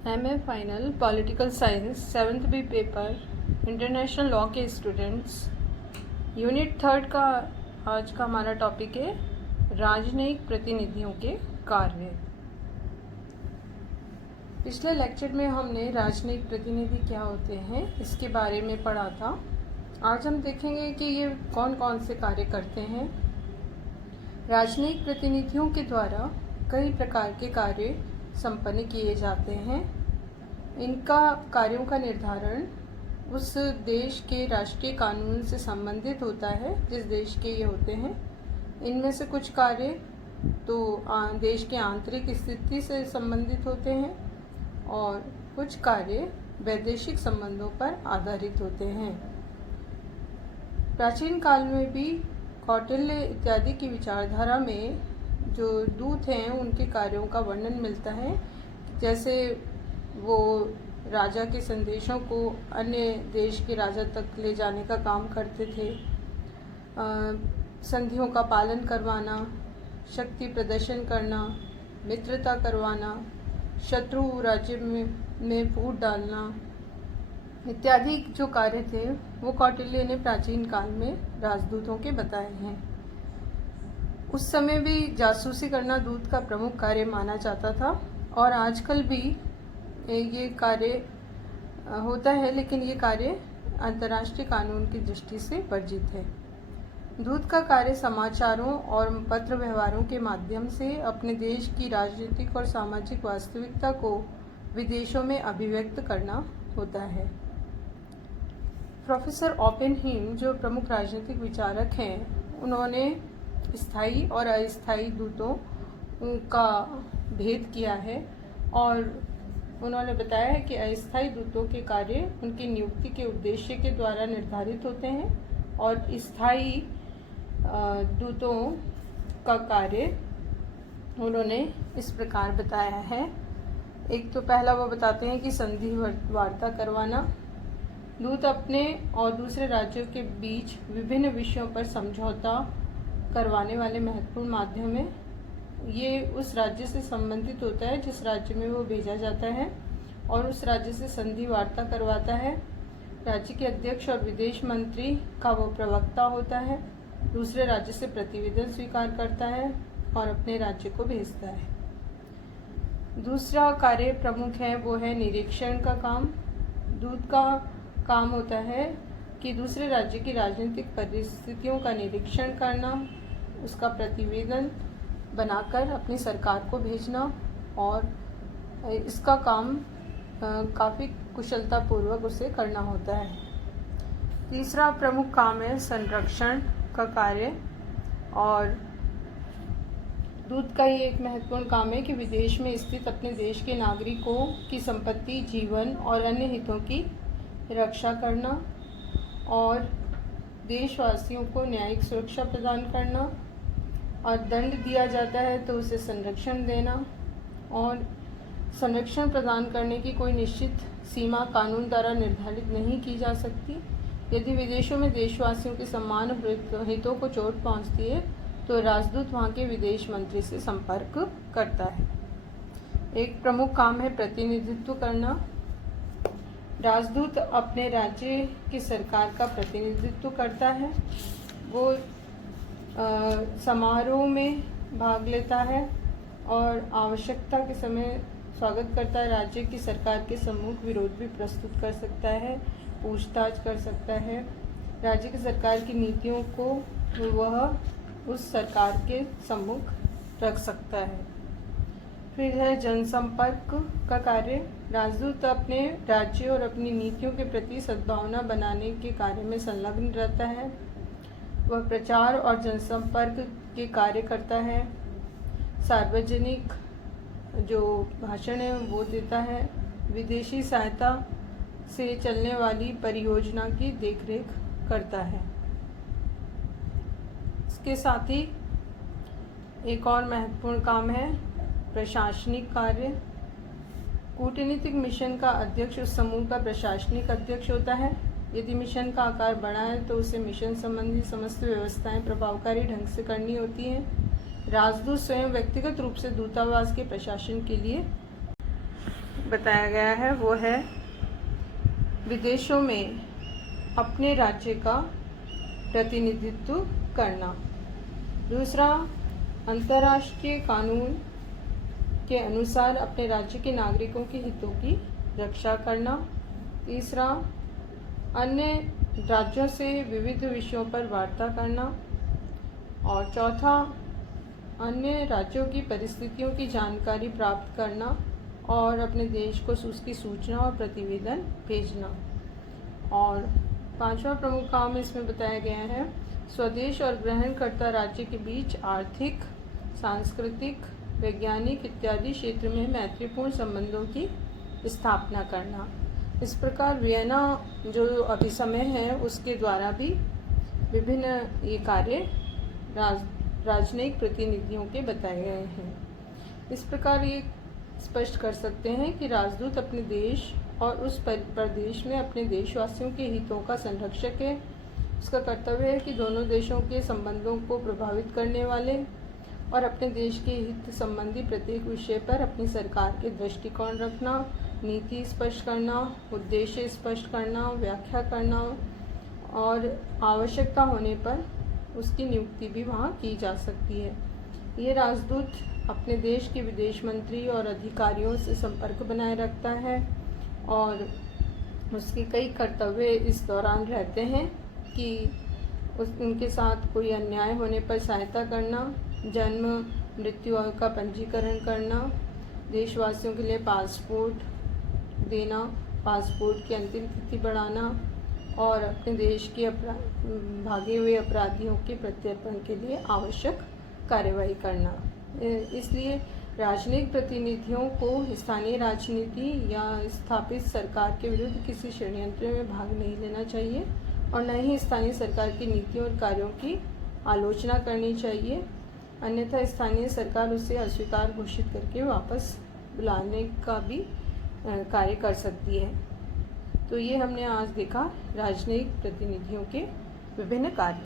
MA final political science 7th B paper international law के students, unit 3 का आज का हमारा टॉपिक है राजनयिक प्रतिनिधियों के कार्य। पिछले लेक्चर में हमने राजनयिक प्रतिनिधि क्या होते हैं इसके बारे में पढ़ा था। आज हम देखेंगे कि ये कौन कौन से कार्य करते हैं। राजनयिक प्रतिनिधियों के द्वारा कई प्रकार के कार्य संपन्न किए जाते हैं। इनका कार्यों का निर्धारण उस देश के राष्ट्रीय कानून से संबंधित होता है जिस देश के ये होते हैं। इनमें से कुछ कार्य तो देश की आंतरिक स्थिति से संबंधित होते हैं और कुछ कार्य वैदेशिक संबंधों पर आधारित होते हैं। प्राचीन काल में भी कौटिल्य इत्यादि की विचारधारा में जो दूत हैं उनके कार्यों का वर्णन मिलता है। जैसे वो राजा के संदेशों को अन्य देश के राजा तक ले जाने का काम करते थे, संधियों का पालन करवाना, शक्ति प्रदर्शन करना, मित्रता करवाना, शत्रु राज्य में फूट डालना इत्यादि जो कार्य थे वो कौटिल्य ने प्राचीन काल में राजदूतों के बताए हैं। उस समय भी जासूसी करना दूत का प्रमुख कार्य माना जाता था और आजकल भी ये कार्य होता है, लेकिन ये कार्य अंतर्राष्ट्रीय कानून की दृष्टि से वर्जित है। दूत का कार्य समाचारों और पत्र व्यवहारों के माध्यम से अपने देश की राजनीतिक और सामाजिक वास्तविकता को विदेशों में अभिव्यक्त करना होता है। प्रोफेसर ओपेनहीम जो प्रमुख राजनीतिक विचारक हैं, उन्होंने स्थायी और अस्थायी दूतों का भेद किया है और उन्होंने बताया है कि अस्थायी दूतों के कार्य उनकी नियुक्ति के उद्देश्य के द्वारा निर्धारित होते हैं और स्थायी दूतों का कार्य उन्होंने इस प्रकार बताया है। एक तो पहला वो बताते हैं कि संधि वार्ता करवाना। दूत अपने और दूसरे राज्यों के बीच विभिन्न विषयों पर समझौता करवाने वाले महत्वपूर्ण माध्यम है। ये उस राज्य से संबंधित होता है जिस राज्य में वो भेजा जाता है और उस राज्य से संधि वार्ता करवाता है। राज्य के अध्यक्ष और विदेश मंत्री का वो प्रवक्ता होता है, दूसरे राज्य से प्रतिवेदन स्वीकार करता है और अपने राज्य को भेजता है। दूसरा कार्य प्रमुख है वो है निरीक्षण का काम। दूत का काम होता है कि दूसरे राज्य की राजनीतिक परिस्थितियों का निरीक्षण करना, उसका प्रतिवेदन बनाकर अपनी सरकार को भेजना और इसका काम काफ़ी कुशलतापूर्वक उसे करना होता है। तीसरा प्रमुख काम है संरक्षण का कार्य और दूत का ये एक महत्वपूर्ण काम है कि विदेश में स्थित अपने देश के नागरिकों की संपत्ति, जीवन और अन्य हितों की रक्षा करना और देशवासियों को न्यायिक सुरक्षा प्रदान करना और दंड दिया जाता है तो उसे संरक्षण देना और संरक्षण प्रदान करने की कोई निश्चित सीमा कानून द्वारा निर्धारित नहीं की जा सकती। यदि विदेशों में देशवासियों के सम्मान हितों को चोट पहुंचती है तो राजदूत वहां के विदेश मंत्री से संपर्क करता है। एक प्रमुख काम है प्रतिनिधित्व करना। राजदूत अपने राज्य की सरकार का प्रतिनिधित्व करता है। वो समारोह में भाग लेता है और आवश्यकता के समय स्वागत करता है। राज्य की सरकार के सम्मुख विरोध भी प्रस्तुत कर सकता है, पूछताछ कर सकता है। राज्य की सरकार की नीतियों को वह उस सरकार के सम्मुख रख सकता है। फिर है जनसंपर्क का कार्य। राजदूत अपने राज्य और अपनी नीतियों के प्रति सद्भावना बनाने के कार्य में संलग्न रहता है। वह प्रचार और जनसंपर्क के कार्य करता है, सार्वजनिक जो भाषण है वो देता है, विदेशी सहायता से चलने वाली परियोजना की देखरेख करता है। इसके साथ ही एक और महत्वपूर्ण काम है प्रशासनिक कार्य। कूटनीतिक मिशन का अध्यक्ष उस समूह का प्रशासनिक अध्यक्ष होता है। यदि मिशन का आकार बड़ा है तो उसे मिशन संबंधी समस्त व्यवस्थाएं प्रभावकारी ढंग से करनी होती हैं। राजदूत स्वयं व्यक्तिगत रूप से दूतावास के प्रशासन के लिए बताया गया है वो है विदेशों में अपने राज्य का प्रतिनिधित्व करना। दूसरा, अंतर्राष्ट्रीय कानून के अनुसार अपने राज्य के नागरिकों के हितों की रक्षा करना। तीसरा, अन्य राज्यों से विविध विषयों पर वार्ता करना। और चौथा, अन्य राज्यों की परिस्थितियों की जानकारी प्राप्त करना और अपने देश को उसकी सूचना और प्रतिवेदन भेजना। और पांचवा प्रमुख काम इसमें बताया गया है स्वदेश और ग्रहणकर्ता राज्य के बीच आर्थिक, सांस्कृतिक, वैज्ञानिक इत्यादि क्षेत्र में मैत्रीपूर्ण संबंधों की स्थापना करना। इस प्रकार वियना जो अभी समय है उसके द्वारा भी विभिन्न ये कार्य राजनयिक प्रतिनिधियों के बताए गए हैं। इस प्रकार ये स्पष्ट कर सकते हैं कि राजदूत अपने देश और उस प्रदेश में अपने देशवासियों के हितों का संरक्षक है। उसका कर्तव्य है कि दोनों देशों के संबंधों को प्रभावित करने वाले और अपने देश के हित संबंधी प्रत्येक विषय पर अपनी सरकार के दृष्टिकोण रखना, नीति स्पष्ट करना, उद्देश्य स्पष्ट करना, व्याख्या करना और आवश्यकता होने पर उसकी नियुक्ति भी वहाँ की जा सकती है। ये राजदूत अपने देश के विदेश मंत्री और अधिकारियों से संपर्क बनाए रखता है और उसके कई कर्तव्य इस दौरान रहते हैं कि उनके साथ कोई अन्याय होने पर सहायता करना, जन्म मृत्यु का पंजीकरण करना, देशवासियों के लिए पासपोर्ट देना, पासपोर्ट की अंतिम तिथि बढ़ाना और अपने देश के भागे हुए अपराधियों के प्रत्यर्पण के लिए आवश्यक कार्रवाई करना। इसलिए राजनयिक प्रतिनिधियों को स्थानीय राजनीति या स्थापित सरकार के विरुद्ध किसी षड्यंत्र में भाग नहीं लेना चाहिए और न ही स्थानीय सरकार की नीतियों और कार्यों की आलोचना करनी चाहिए, अन्यथा स्थानीय सरकार उसे अस्वीकार घोषित करके वापस बुलाने का भी कार्य कर सकती है। तो ये हमने आज देखा राजनयिक प्रतिनिधियों के विभिन्न कार्य।